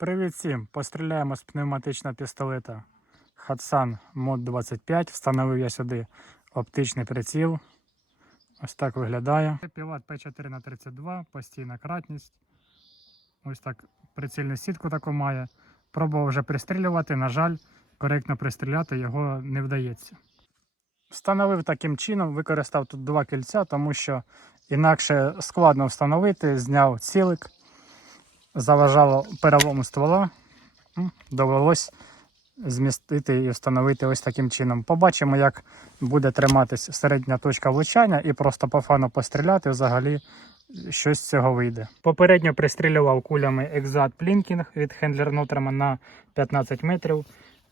Привіт всім! Постріляємо з пневматичного пістолета Hatsan Mod 25. Встановив я сюди оптичний приціл. Ось так виглядає. Пілот P4х32, постійна кратність. Ось так прицільну сітку таку має. Пробував вже пристрілювати, на жаль, коректно пристріляти його не вдається. Встановив таким чином, використав тут два кільця, тому що інакше складно встановити, зняв цілик заважало перелому ствола. Довелось змістити і встановити ось таким чином. Побачимо, як буде триматись середня точка влучання, і просто по фану постріляти взагалі щось з цього вийде. Попередньо пристрілював кулями Exat Plinking від Handler Nutrama на 15 метрів.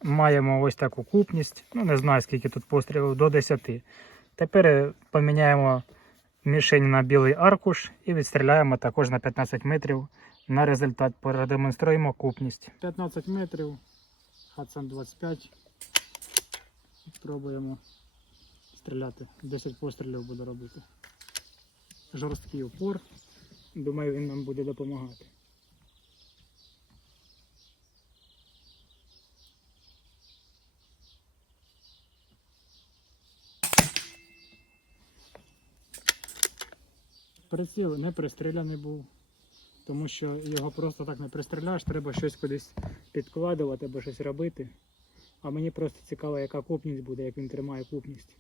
Маємо ось таку купність. Ну, не знаю, скільки тут пострілів, до 10. Тепер е, поміняємо мішень на білий аркуш і відстріляємо також на 15 метрів на результат продемонструємо купність. 15 метрів, Хадсон 25. Спробуємо стріляти. 10 пострілів буду робити. Жорсткий упор. Думаю, він нам буде допомагати. Приціл не пристріляний був тому що його просто так не пристріляєш, треба щось кудись підкладувати або щось робити. А мені просто цікаво, яка купність буде, як він тримає купність.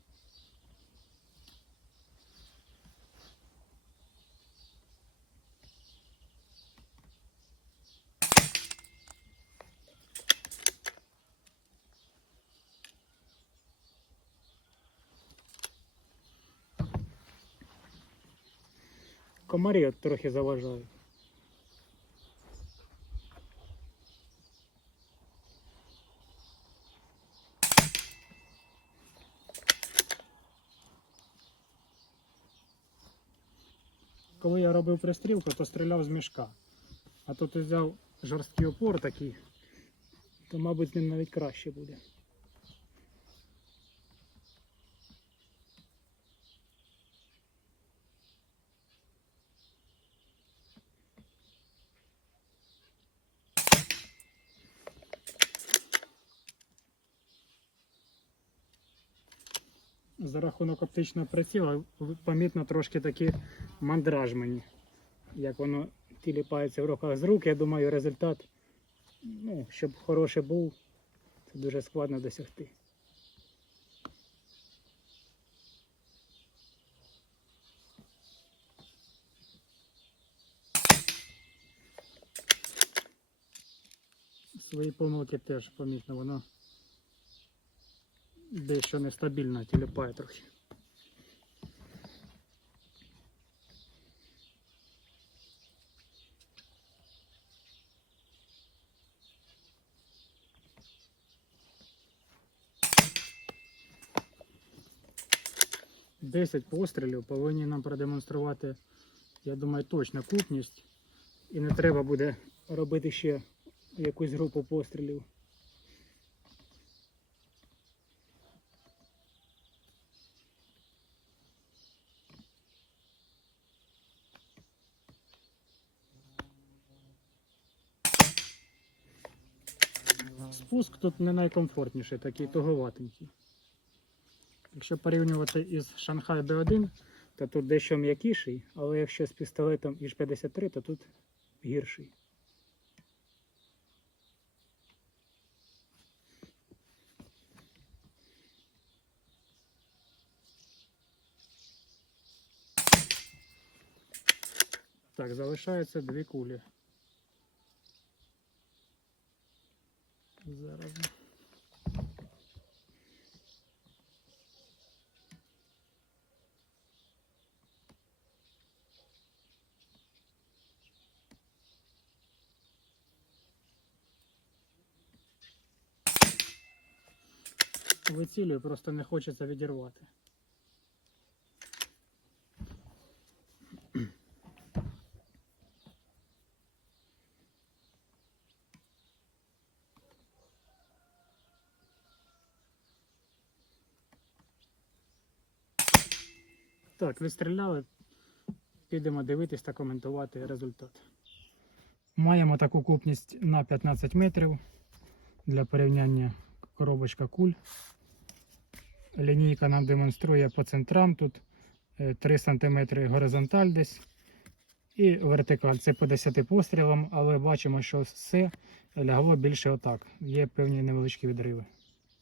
Комарі от трохи заважають. Коли я робив пристрілку, то стріляв з мішка. А тут взяв жорсткий опор такий, то, мабуть, з ним навіть краще буде. За рахунок оптичного приціла помітно трошки такий мандраж мені. Як воно тіліпається в руках з рук, я думаю, результат, ну, щоб хороший був, це дуже складно досягти. Свої помилки теж помітно, воно дещо нестабільно тіліпає трохи. Десять пострілів повинні нам продемонструвати, я думаю, точно купність. І не треба буде робити ще якусь групу пострілів. Спуск тут не найкомфортніший, такий туговатенький. Якщо порівнювати із Shanghai B1, то тут дещо м'якіший, але якщо з пістолетом іж 53, то тут гірший. Так, залишаються дві кулі. Вицілюю, просто не хочеться відірвати. Так, відстріляли. Підемо дивитись та коментувати результат. Маємо таку купність на 15 метрів для порівняння коробочка куль. Лінійка нам демонструє по центрам тут е, 3 см горизонталь десь і вертикаль. Це по 10 пострілам, але бачимо, що все лягло більше отак. Є певні невеличкі відриви.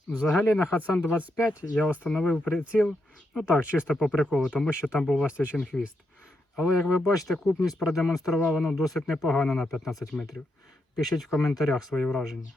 Взагалі на Хатсан 25 я встановив приціл, ну так, чисто по приколу, тому що там був ластячин хвіст. Але як ви бачите, купність продемонструвала ну, досить непогано на 15 метрів. Пишіть в коментарях свої враження.